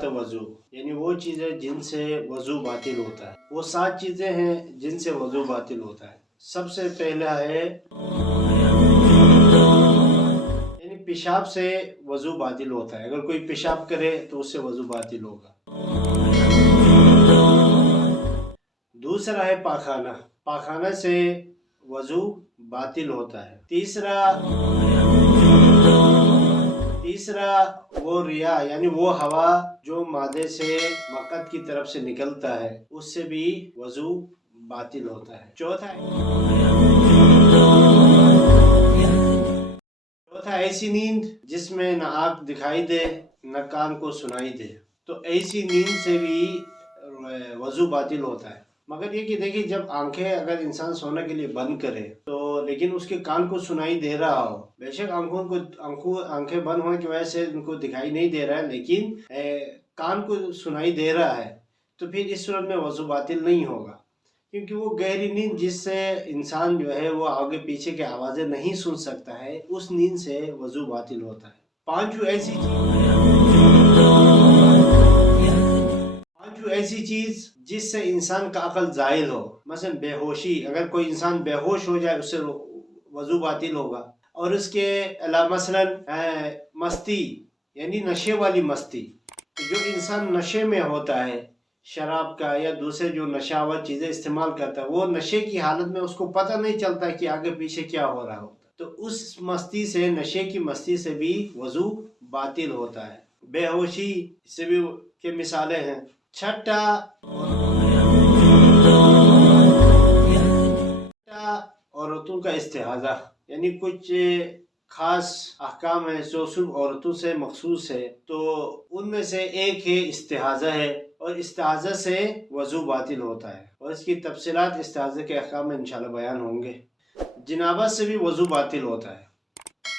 मुब्तिलात वज़ू, यानी वो चीज़ें जिनसे वज़ू बातिल होता है। वो 7 चीज़ें हैं जिनसे वज़ू बातिल होता है। सबसे पहला है यानी पेशाब से वज़ू बातिल होता है। अगर कोई पेशाब करे तो उससे वज़ू बातिल होगा। दूसरा है पाखाना, पाखाना से वज़ू बातिल होता है। तीसरा वो रिया, यानी वो हवा जो मादे से मक़द की तरफ से निकलता है, उससे भी वज़ू बातिल होता है। चौथा ऐसी नींद जिसमें न आँख दिखाई दे न कान को सुनाई दे, तो ऐसी नींद से भी वज़ू बातिल होता है। मगर ये कि देखिए, जब आंखें अगर इंसान सोने के लिए बंद करे तो लेकिन उसके कान को सुनाई दे रहा हो, बेशक आंखें बंद होने की वजह से उनको दिखाई नहीं दे रहा है, लेकिन कान को सुनाई दे रहा है, तो फिर इस सूरत में वज़ू बातिल नहीं होगा, क्योंकि वो गहरी नींद जिससे इंसान जो है वो आगे पीछे की आवाज़ें नहीं सुन सकता है, उस नींद से वज़ू बातिल होता है। पांचवी ऐसी चीज़ जिससे इंसान का अकल ज़ाइल हो, मसलन बेहोशी, अगर कोई इंसान बेहोश हो जाए उससे वज़ू बातिल होगा। और उसके अलावा मसलन मस्ती, यानी नशे वाली मस्ती, जो इंसान नशे में होता है, शराब का या दूसरे जो नशावर चीज़ें इस्तेमाल करता है, वो नशे की हालत में उसको पता नहीं चलता कि आगे पीछे क्या हो रहा होता, तो उस मस्ती से, नशे की मस्ती से भी वज़ू बातिल होता है। बेहोशी से भी के मिसालें हैं। छठा औरतों का इस्तिहाज़ा, यानी कुछ खास अहकाम है जो सिर्फ औरतों से मखसूस है, तो उनमें से एक है इस्तिहाज़ा है, और इस्तिहाज़ा से वज़ू बातिल होता है, और इसकी तफसीलात इस्तिहाज़ा के अहकाम में इंशाल्लाह बयान होंगे। जनाबत से भी वज़ू बातिल होता है,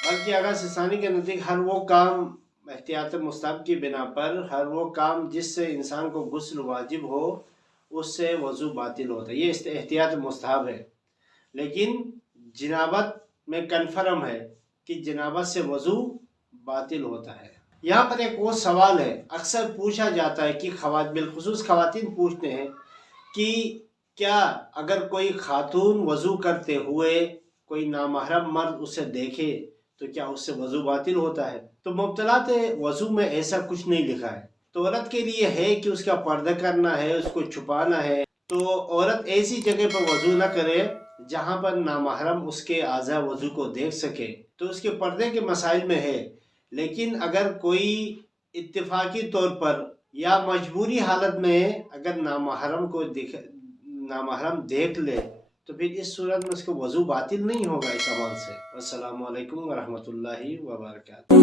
बल्कि अगर सिसानी के नज़दीक हर वो काम एहतियात मुस्तहब की बिना पर, हर वो काम जिससे इंसान को गुस्ल वाजिब हो, उससे वज़ू बातिल होता है। ये एहतियात मुस्तहब है, लेकिन जनाबत में कन्फर्म है कि जनाबत से वज़ू बातिल होता है। यहाँ पर एक वो सवाल है, अक्सर पूछा जाता है कि बिलखुसूस ख़वातीन पूछते हैं कि क्या अगर कोई खातून वज़ू करते हुए कोई नामहरम मर्द उसे देखे तो क्या उससे वज़ू बातिल होता है? तो मुब्तिलात वज़ू में ऐसा कुछ नहीं लिखा है। तो औरत के लिए है कि उसका पर्दा करना है, उसको छुपाना है, तो औरत ऐसी जगह पर वज़ू न करे जहाँ पर नामहरम उसके आज़ा वज़ू को देख सके, तो उसके पर्दे के मसाइल में है। लेकिन अगर कोई इत्तेफाकी तौर पर या मजबूरी हालत में अगर नामहरम देख ले, तो फिर इस सूरत में उसको वज़ू बातिल नहीं होगा इस अमल से। अस्सलामु अलैकुम व रहमतुल्लाहि व बरकातहू।